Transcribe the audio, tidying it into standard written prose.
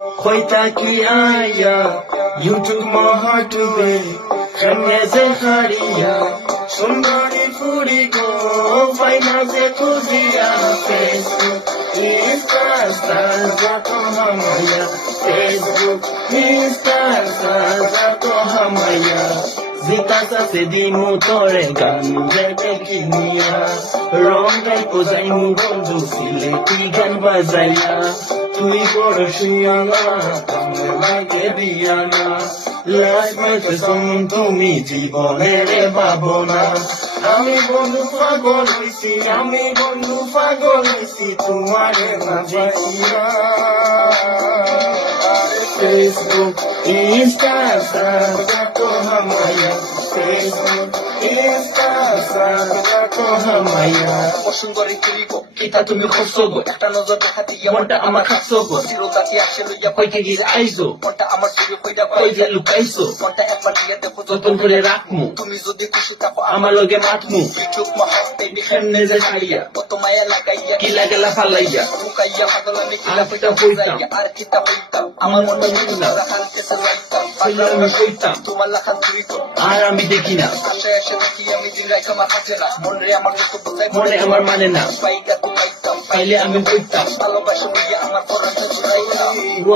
Khoitakiaya, you took my heart away. Khaneze khariya, sundari furi ko, fainaze khuziya. Facebook, Insta, zato hamaya. Facebook, Insta, zato hamaya. Zikasa se dimu tore ganu jete kinia. Rongai kozai mu bonju sile ki gan bazaya. তুই বড় শুয়ানা তোমাকে দিয়ানা life মেথম তুমি জীবনের ভাবনা আমি বন্ধু পাগল হইছি তোমারে ভাবিয়া ফেসবুক ইনস্টা তো হামায়া ফেসবুক ইনস্টা তো হামায়া সুন্দরী করিব kita তুমি খসগো একটা নজর দেখা দিয়া মনটা আমার খাসগো চিরকাটি আসে লইয়া কইতে গিয়ে আইজো মনটা আমার চুরি হইয়া কই যে লুকাইছো মনটা একবার দিয়ে দেখো যতন করে রাখমু তুমি যদি খুশি থাকো আমার লগে মাতমু চুপ মহা বেবি এমনে যে ছাড়িয়া কত মায়া লাগাইয়া কি লাগেলা ফালাইয়া মুকাইয়া পাগল আমি কিলা আর কিতা হইতাম। আর কিতা হইতাম আমার মনটা হইতাম। হালকে সালাইতাম ছিল আমি কইতাম তোমার লাখান তুই তো আর আমি দেখি না আসে আসে দেখি আমি দিন রাইকা আমার হাতে না মনে আমার কত বোঝাই মনে আমার মানে না পাইকা তোমাইতাম পাইলে আমি কইতাম ভালোবাসা নিয়ে আমার পরাটা জুড়াইতাম